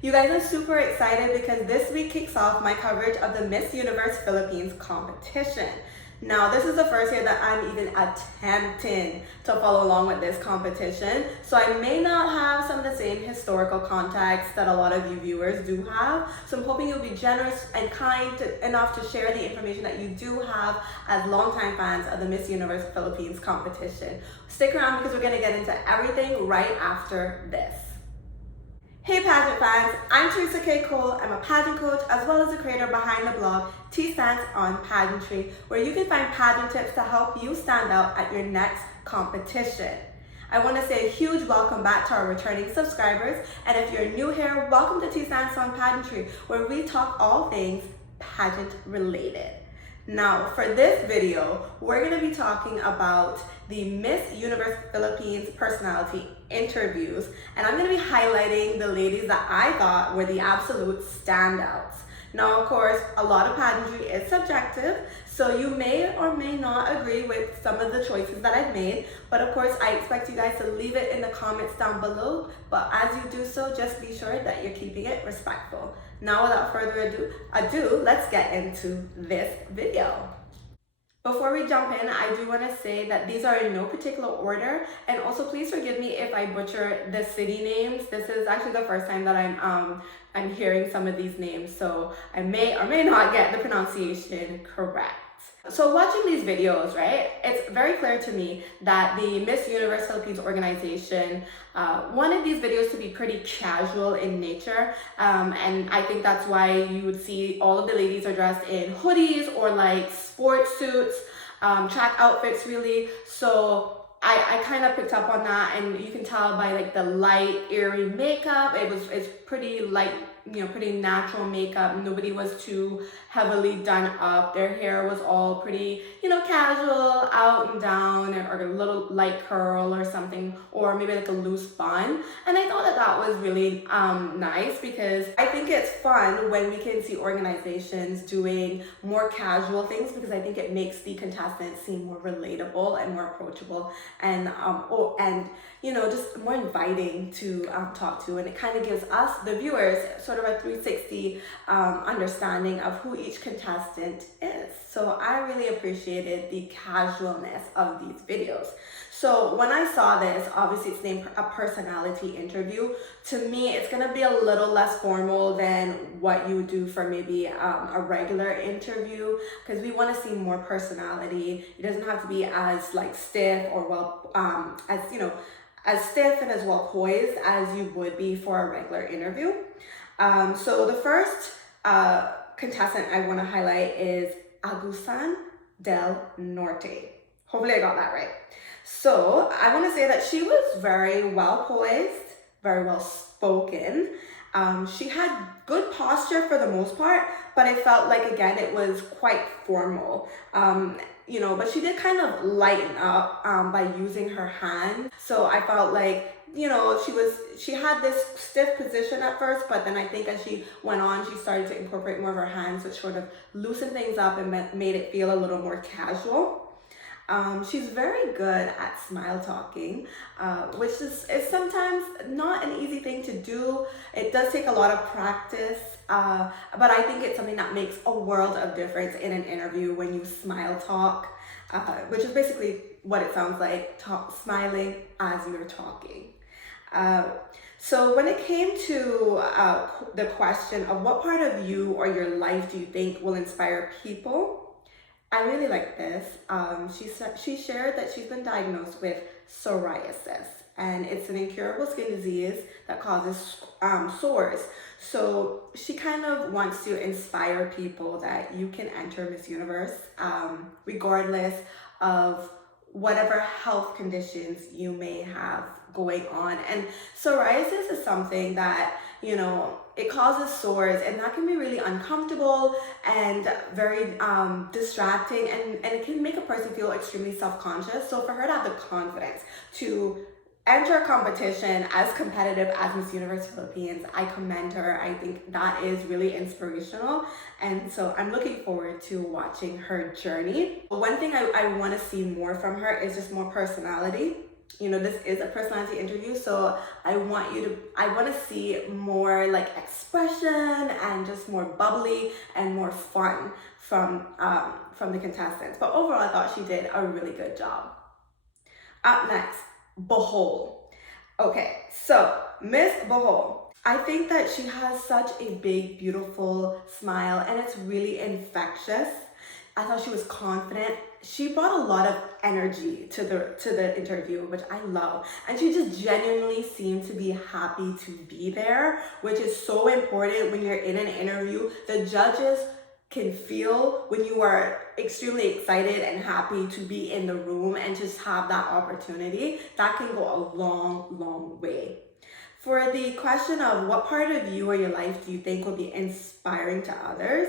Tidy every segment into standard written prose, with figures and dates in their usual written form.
You guys are super excited because this week kicks off my coverage of the Miss Universe Philippines competition. Now, this is the first year that I'm even attempting to follow along with this competition, so I may not have some of the same historical context that a lot of you viewers do have. So I'm hoping you'll be generous and kind enough to share the information that you do have as longtime fans of the Miss Universe Philippines competition. Stick around because we're going to get into everything right after this. Hey pageant fans, I'm Theresa K. I'm a pageant coach as well as the creator behind the blog tstanceonpageantry, where you can find pageant tips to help you stand out at your next competition. I want to say a huge welcome back to our returning subscribers, and if you're new here, welcome to tstanceonpageantry, where we talk all things pageant related. Now, for this video, we're going to be talking about the Miss Universe Philippines personality interviews, and I'm going to be highlighting the ladies that I thought were the absolute standouts. Now, of course, a lot of pageantry is subjective, so you may or may not agree with some of the choices that I've made, but of course, I expect you guys to leave it in the comments down below, but as you do so, just be sure that you're keeping it respectful. Now, without further ado, let's get into this video. Before we jump in, I do want to say that these are in no particular order, and also please forgive me if I butcher the city names. This is actually the first time that I'm hearing some of these names, so I may or may not get the pronunciation correct. So watching these videos, right, it's very clear to me that the Miss Universe Philippines organization wanted these videos to be pretty casual in nature, and I think that's why you would see all of the ladies are dressed in hoodies or like sports suits, track outfits really. So I kind of picked up on that, and you can tell by like the light, airy makeup. It's pretty light, you know, pretty natural makeup. Nobody was too heavily done up. Their hair was all pretty, you know, casual, out and down, or a little light curl or something, or maybe like a loose bun. And I thought that that was really nice, because I think it's fun when we can see organizations doing more casual things, because I think it makes the contestants seem more relatable and more approachable, and you know, just more inviting to talk to, and it kind of gives us, the viewers, sort of a 360 understanding of who each contestant is. So I really appreciated the casualness of these videos. So when I saw this, obviously it's named a personality interview. To me, it's gonna be a little less formal than what you would do for maybe a regular interview, because we want to see more personality. It doesn't have to be as like stiff or well, as you know, as stiff and as well poised as you would be for a regular interview. So the first contestant I want to highlight is Agusan del Norte. Hopefully I got that right. So I want to say that she was very well poised, very well spoken. She had good posture for the most part, but I felt like, again, it was quite formal. You know, but she did kind of lighten up by using her hand. So I felt like, you know, she had this stiff position at first, but then I think as she went on, she started to incorporate more of her hands, which sort of loosened things up and made it feel a little more casual. She's very good at smile talking, which is sometimes not an easy thing to do. It does take a lot of practice, but I think it's something that makes a world of difference in an interview when you smile talk, which is basically what it sounds like, smiling as you're talking. So when it came to the question of what part of you or your life do you think will inspire people, I really like this. She shared that she's been diagnosed with psoriasis, and it's an incurable skin disease that causes sores. So she kind of wants to inspire people that you can enter Miss Universe regardless of whatever health conditions you may have going on. And psoriasis is something that, you know, it causes sores, and that can be really uncomfortable and very distracting, and it can make a person feel extremely self-conscious. So for her to have the confidence to enter a competition as competitive as Miss Universe Philippines, I commend her. I think that is really inspirational, and so I'm looking forward to watching her journey. One thing I want to see more from her is just more personality. this is a personality interview, so I want to see more like expression and just more bubbly and more fun from the contestants. But overall, I thought she did a really good job. Up next, Bohol. Okay, so Miss Bohol, I think that she has such a big, beautiful smile, and it's really infectious. I thought she was confident. She brought a lot of energy to the interview, which I love. And she just genuinely seemed to be happy to be there, which is so important when you're in an interview. The judges can feel when you are extremely excited and happy to be in the room and just have that opportunity. That can go a long, long way. For the question of what part of you or your life do you think will be inspiring to others,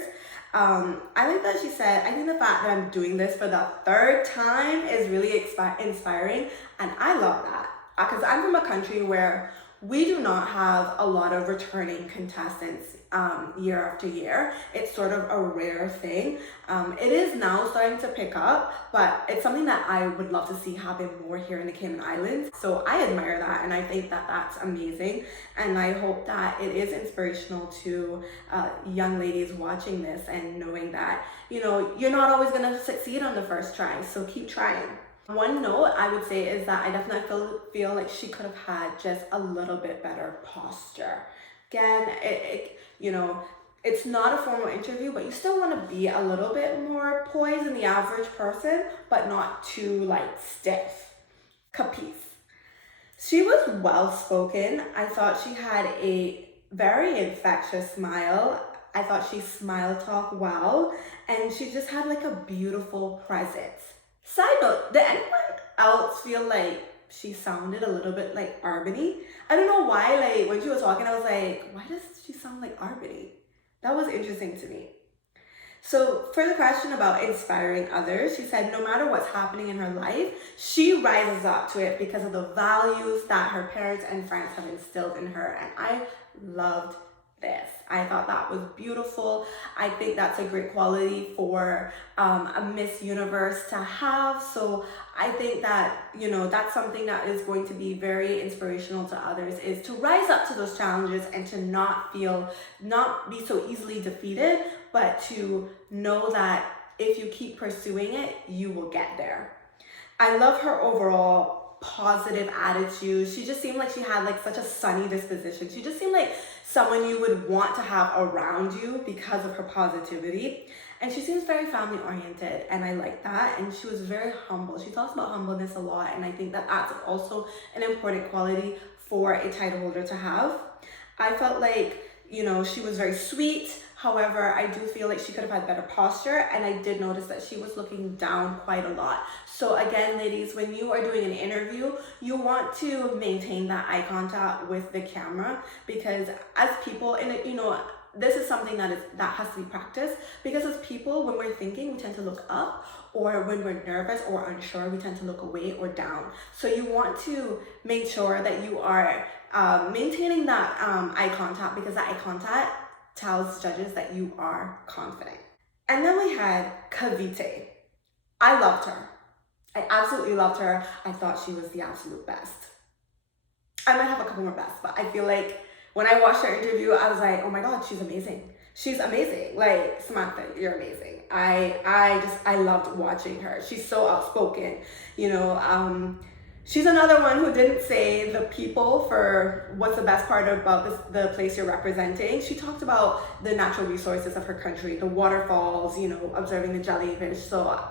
I like that she said, I think the fact that I'm doing this for the third time is really inspiring, and I love that because I'm from a country where we do not have a lot of returning contestants year after year. It's sort of a rare thing. It is now starting to pick up, but it's something that I would love to see happen more here in the Cayman Islands. So I admire that, and I think that that's amazing. And I hope that it is inspirational to young ladies watching this and knowing that, you're not always going to succeed on the first try. So keep trying. One note I would say is that I definitely feel like she could have had just a little bit better posture. Again, it's not a formal interview, but you still want to be a little bit more poised than the average person, but not too stiff. Capiz. She was well spoken. I thought she had a very infectious smile. I thought she smile talked well, and she just had a beautiful presence. Side note, did anyone else feel like she sounded a little bit like Arbany? I don't know why, when she was talking, I was like, why does she sound like Arbany? That was interesting to me. So for the question about inspiring others, she said no matter what's happening in her life, she rises up to it because of the values that her parents and friends have instilled in her. And I loved this. I thought that was beautiful. I think that's a great quality for a Miss Universe to have. So I think that, that's something that is going to be very inspirational to others, is to rise up to those challenges and to not be so easily defeated, but to know that if you keep pursuing it, you will get there. I love her overall positive attitude. She just seemed like she had such a sunny disposition. She just seemed like someone you would want to have around you because of her positivity. And she seems very family oriented, and I like that. And she was very humble. She talks about humbleness a lot, and I think that that's also an important quality for a title holder to have. I felt like, she was very sweet. However, I do feel like she could have had better posture, and I did notice that she was looking down quite a lot. So again, ladies, when you are doing an interview, you want to maintain that eye contact with the camera, because as people, and this is something that has to be practiced, because as people, when we're thinking, we tend to look up, or when we're nervous or unsure, we tend to look away or down. So you want to make sure that you are maintaining that eye contact, because that eye contact tells judges that you are confident. And then we had Cavite. I loved her. I absolutely loved her. I thought she was the absolute best. I might have a couple more bests, but I feel like when I watched her interview, I was like, oh my God, she's amazing. She's amazing. Samantha, you're amazing. I loved watching her. She's so outspoken. She's another one who didn't say the people for what's the best part about the place you're representing. She talked about the natural resources of her country, the waterfalls, observing the jellyfish. So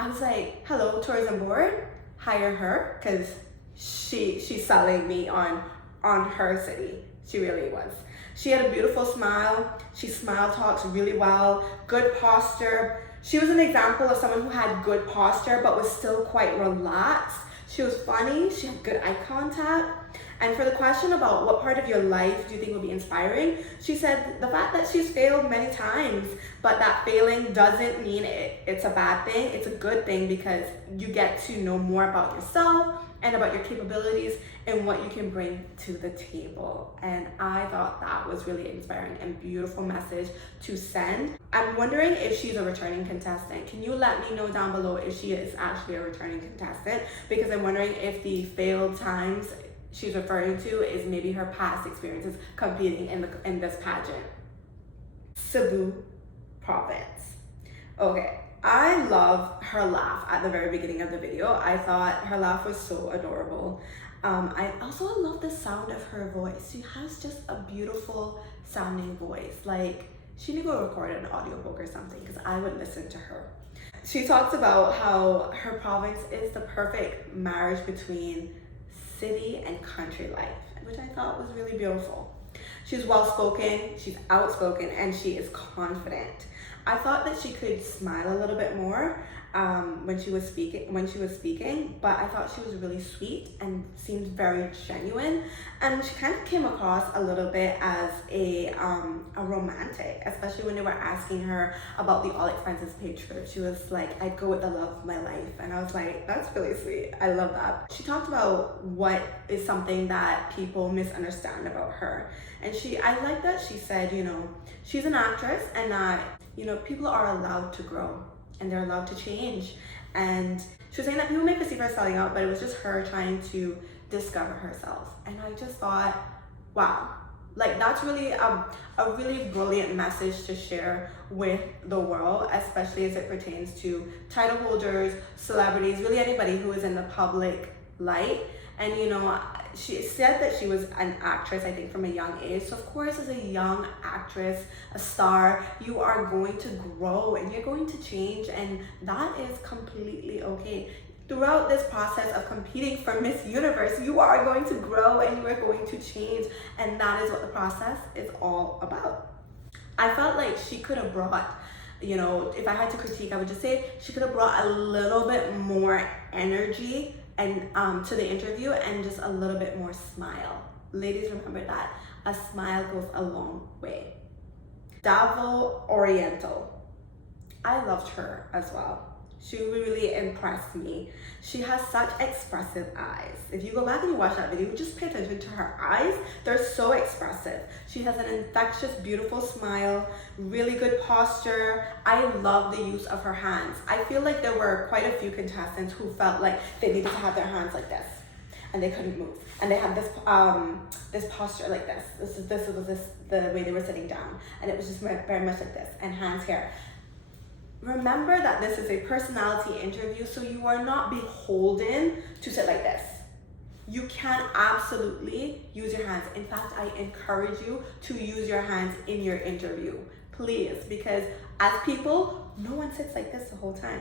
I was like, hello, tourism board, hire her, because she's selling me on her city. She really was. She had a beautiful smile. She smile talks really well, good posture. She was an example of someone who had good posture but was still quite relaxed. She was funny, she had good eye contact. And for the question about what part of your life do you think will be inspiring, she said the fact that she's failed many times, but that failing doesn't mean it's a bad thing. It's a good thing, because you get to know more about yourself and about your capabilities, and what you can bring to the table. And I thought that was really inspiring and beautiful message to send. I'm wondering if she's a returning contestant. Can you let me know down below if she is actually a returning contestant? Because I'm wondering if the failed times she's referring to is maybe her past experiences competing in this pageant. Cebu province. Okay, I love her laugh at the very beginning of the video. I thought her laugh was so adorable. I also love the sound of her voice. She has just a beautiful sounding voice. Like, she need to go record an audiobook or something, because I would listen to her. She talks about how her province is the perfect marriage between city and country life, which I thought was really beautiful. She's well-spoken, she's outspoken, and she is confident. I thought that she could smile a little bit more when she was speaking, but I thought she was really sweet and seemed very genuine. And she kind of came across a little bit as a romantic, especially when they were asking her about the all expenses paid trip. She was like, "I'd go with the love of my life," and I was like, that's really sweet. I love that. She talked about what is something that people misunderstand about her, and I like that she said, you know, she's an actress, and that, you know, people are allowed to grow and they're allowed to change. And she was saying that people may perceive her selling out, but it was just her trying to discover herself. And I just thought, wow, like, that's really a really brilliant message to share with the world, especially as it pertains to title holders, celebrities, really anybody who is in the public light. And, you know, she said that she was an actress, I think, from a young age. So of course, as a young actress, a star, you are going to grow and you're going to change, and that is completely okay. Throughout this process of competing for Miss Universe, you are going to grow and you are going to change, and that is what the process is all about. I felt like she could have brought, you know, if I had to critique, I would just say she could have brought a little bit more energy and to the interview, and just a little bit more smile. Ladies, remember that a smile goes a long way. Davao Oriental. I loved her as well. She really impressed me. She has such expressive eyes. If you go back and you watch that video, just pay attention to her eyes. They're so expressive. She has an infectious, beautiful smile, really good posture. I love the use of her hands. I feel like there were quite a few contestants who felt like they needed to have their hands like this, and they couldn't move. And they had this this posture like this. This was the way they were sitting down, and it was just very much like this, and hands here. Remember that this is a personality interview, so you are not beholden to sit like this. You can absolutely use your hands. In fact, I encourage you to use your hands in your interview, please, because as people, no one sits like this the whole time.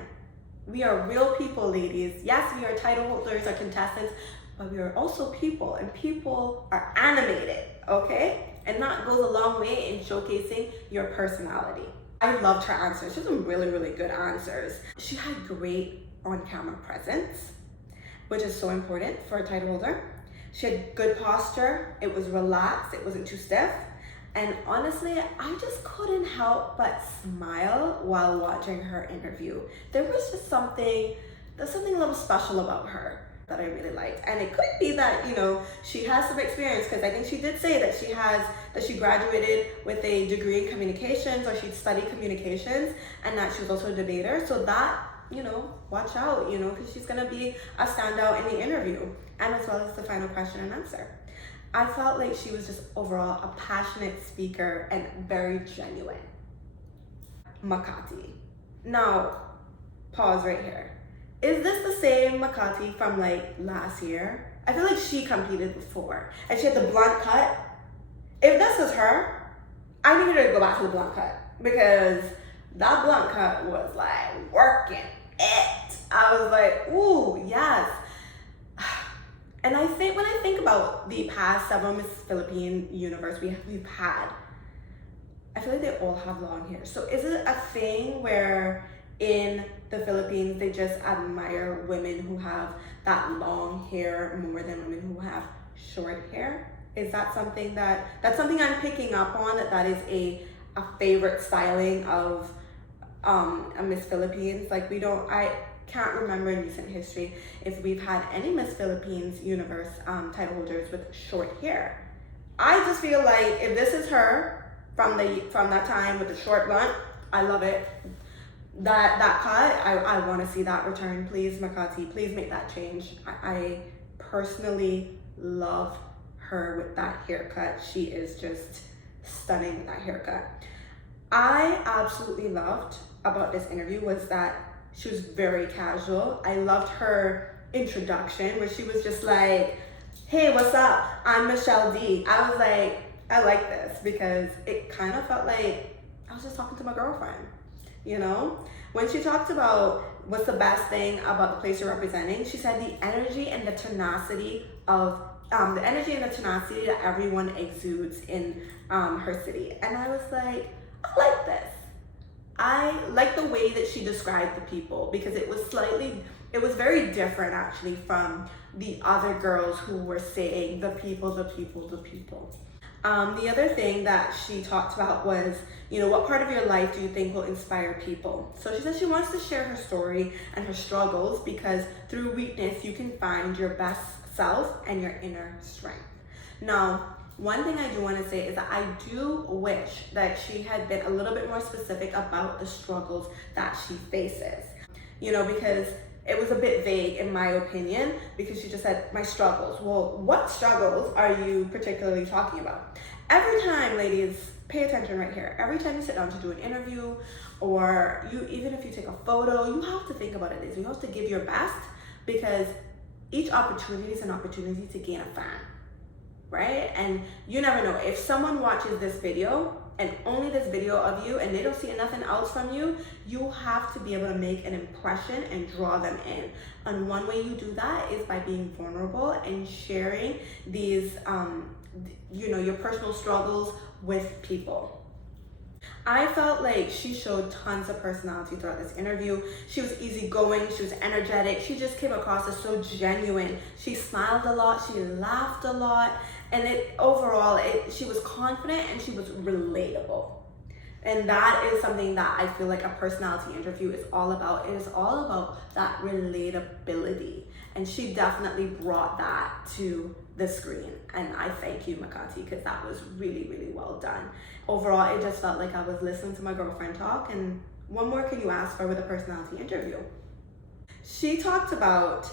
We are real people, ladies. Yes, we are title holders or contestants, but we are also people, and people are animated, okay? And that goes a long way in showcasing your personality. I loved her answers. She had some really, really good answers. She had great on-camera presence, which is so important for a title holder. She had good posture. It was relaxed. It wasn't too stiff. And honestly, I just couldn't help but smile while watching her interview. There was just there's something a little special about her that I really liked. And it could be that, you know, she has some experience, because I think she did say that she graduated with a degree in communications, or she'd studied communications, and that she was also a debater. So that, you know, watch out, you know, because she's gonna be a standout in the interview, and as well as the final question and answer. I felt like she was just overall a passionate speaker and very genuine. Makati. Now, pause right here. Is this the same Makati from like last year? I feel like she competed before and she had the blunt cut. If this was her, I need her to go back to the blunt cut, because that blunt cut was like working it. I was like, ooh, yes. And I think when I think about the past several Miss Philippine Universe we've had, I feel like they all have long hair. So is it a thing where in the Philippines they just admire women who have that long hair more than women who have short hair? Is that something that's something I'm picking up on, that is a favorite styling of a Miss Philippines? Like, can't remember in recent history if we've had any Miss Philippines Universe title holders with short hair. I just feel like if this is her from that time with the short blunt, I love it. That cut, I want to see that return. Please, Makati, please make that change. I personally love her with that haircut. She is just stunning with that haircut. I absolutely loved about this interview was that she was very casual. I loved her introduction where she was just like, hey, what's up? I'm Michelle D. I was like, I like this because it kind of felt like I was just talking to my girlfriend, you know? When she talked about what's the best thing about the place you're representing, she said the energy and the tenacity that everyone exudes in her city. And I was like, I like this. I like the way that she described the people because it was very different actually from the other girls who were saying the people. The other thing that she talked about was, you know, what part of your life do you think will inspire people? So she said she wants to share her story and her struggles because through weakness, you can find your best self and your inner strength. Now, one thing I do want to say is that I do wish that she had been a little bit more specific about the struggles that she faces, you know, because it was a bit vague in my opinion because she just said my struggles. Well, what struggles are you particularly talking about? Every time, ladies, pay attention right here. Every time you sit down to do an interview or even if you take a photo, you have to think about it. You have to give your best because each opportunity is an opportunity to gain a fan, right? And you never know. If someone watches this video and only this video of you and they don't see nothing else from you, you have to be able to make an impression and draw them in. And one way you do that is by being vulnerable and sharing these, you know, your personal struggles with people. I felt like she showed tons of personality throughout this interview. She was easygoing, she was energetic, she just came across as so genuine. She smiled a lot, she laughed a lot, and she was confident and she was relatable. And that is something that I feel like a personality interview is all about. It is all about that relatability. And she definitely brought that to the screen. And I thank you, Makati, because that was really, really well done. Overall, it just felt like I was listening to my girlfriend talk. And what more can you ask for with a personality interview? She talked about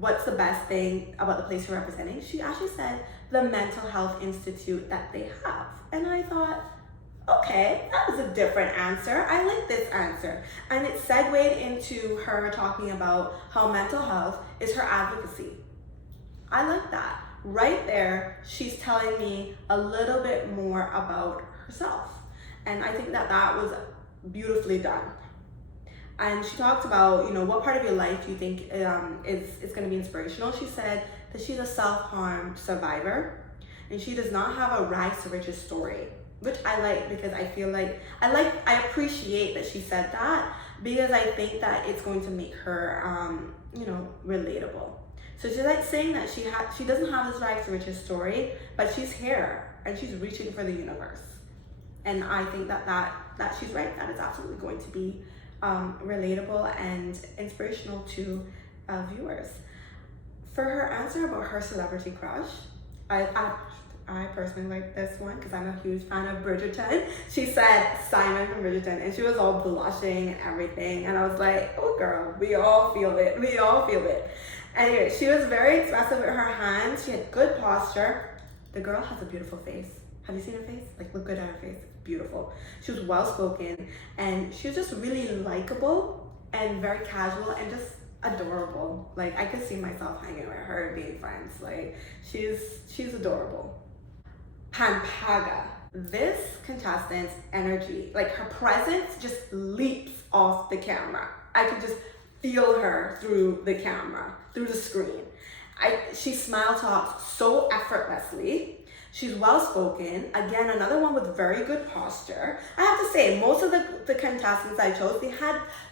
what's the best thing about the place you're representing. She actually said the mental health institute that they have. And I thought, okay, that was a different answer. I like this answer. And it segued into her talking about how mental health is her advocacy. I like that. Right there, she's telling me a little bit more about herself. And I think that that was beautifully done. And she talked about, you know, what part of your life do you think is going to be inspirational? She said that she's a self-harm survivor and she does not have a rags to riches story, which I like because I feel like, I appreciate that she said that because I think that it's going to make her, you know, relatable. So she's like saying that she doesn't have this rags to riches story, but she's here and she's reaching for the universe. And I think that she's right. That is absolutely going to be relatable and inspirational to viewers. For her answer about her celebrity crush, I personally like this one because I'm a huge fan of Bridgerton. She said Simon from Bridgerton and she was all blushing and everything. And I was like, oh girl, we all feel it. We all feel it. Anyway, she was very expressive with her hands. She had good posture. The girl has a beautiful face. Have you seen her face? Like, look good at her face. It's beautiful. She was well-spoken and she was just really likable and very casual and just adorable. Like, I could see myself hanging with her and being friends. Like, she's adorable. Pampanga. This contestant's energy, like her presence just leaps off the camera. I could just feel her through the camera, through the screen. She smile talks so effortlessly. She's well-spoken. Again, another one with very good posture. I have to say, most of the contestants I chose,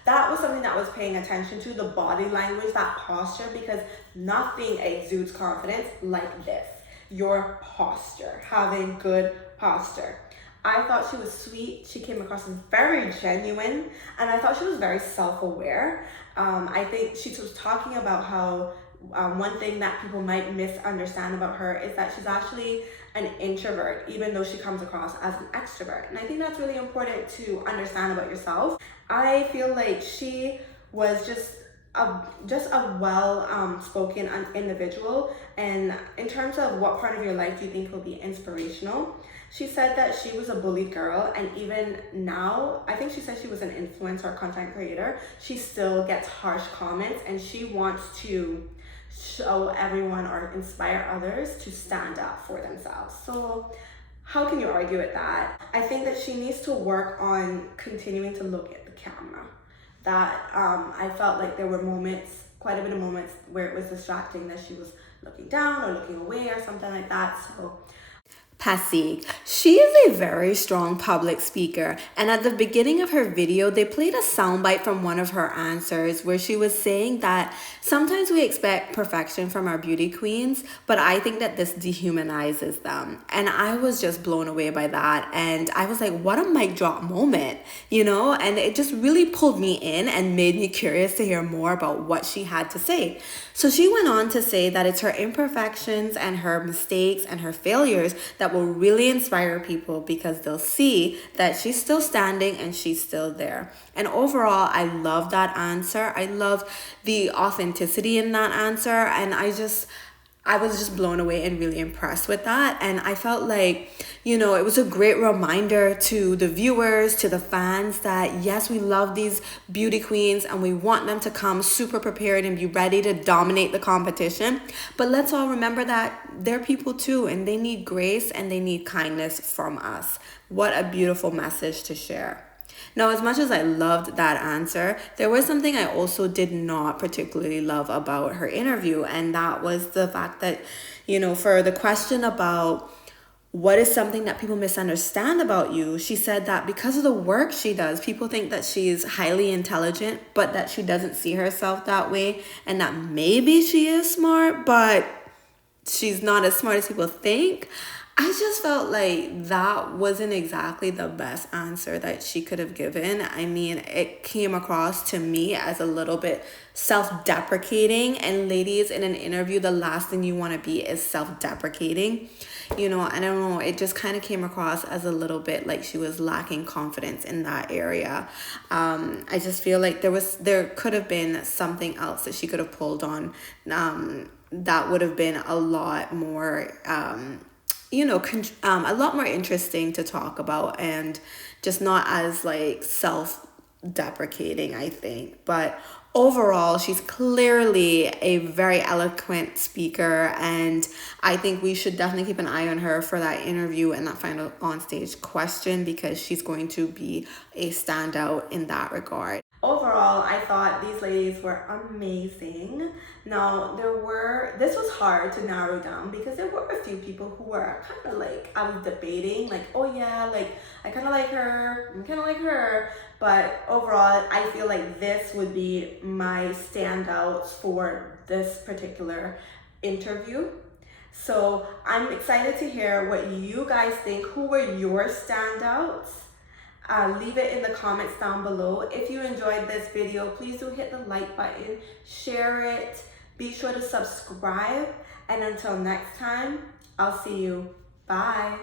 that was something that I was paying attention to, the body language, that posture, because nothing exudes confidence like this. Your posture, having good posture. I thought she was sweet. She came across as very genuine, and I thought she was very self-aware. I think she was talking about how one thing that people might misunderstand about her is that she's actually an introvert, even though she comes across as an extrovert. And I think that's really important to understand about yourself. I feel like she was just a well spoken individual. And in terms of what part of your life do you think will be inspirational, she said that she was a bullied girl, and even now, I think she said she was an influencer or content creator, she still gets harsh comments, and she wants to show everyone or inspire others to stand up for themselves. So how can you argue with that? I think that she needs to work on continuing to look at the camera. That I felt like there were moments, quite a bit of moments, where it was distracting, that she was looking down or looking away or something like that. So Pasay. She is a very strong public speaker, and at the beginning of her video, they played a soundbite from one of her answers where she was saying that sometimes we expect perfection from our beauty queens, but I think that this dehumanizes them. And I was just blown away by that, and I was like, what a mic drop moment, you know? And it just really pulled me in and made me curious to hear more about what she had to say. So she went on to say that it's her imperfections and her mistakes and her failures that will really inspire people, because they'll see that she's still standing and she's still there. And overall, I love that answer. I love the authenticity in that answer. And I was just blown away and really impressed with that. And I felt like, you know, it was a great reminder to the viewers, to the fans, that yes, we love these beauty queens and we want them to come super prepared and be ready to dominate the competition. But let's all remember that they're people too, and they need grace and they need kindness from us. What a beautiful message to share. Now, as much as I loved that answer, there was something I also did not particularly love about her interview, and that was the fact that, you know, for the question about what is something that people misunderstand about you, she said that because of the work she does, people think that she's highly intelligent, but that she doesn't see herself that way, and that maybe she is smart, but she's not as smart as people think. I just felt like that wasn't exactly the best answer that she could have given. I mean, it came across to me as a little bit self-deprecating. And ladies, in an interview, the last thing you want to be is self-deprecating. You know, I don't know, it just kind of came across as a little bit like she was lacking confidence in that area. I just feel like there could have been something else that she could have pulled on that would have been a lot more a lot more interesting to talk about, and just not as like self-deprecating, I think. But overall, she's clearly a very eloquent speaker, and I think we should definitely keep an eye on her for that interview and that final on-stage question, because she's going to be a standout in that regard. Overall, I thought these ladies were amazing. Now, this was hard to narrow down, because there were a few people who were kind of like, I was debating, like, oh yeah, like, I kind of like her, I kind of like her. But overall, I feel like this would be my standouts for this particular interview. So I'm excited to hear what you guys think. Who were your standouts? Leave it in the comments down below. If you enjoyed this video, please do hit the like button, share it, be sure to subscribe, and until next time, I'll see you. Bye.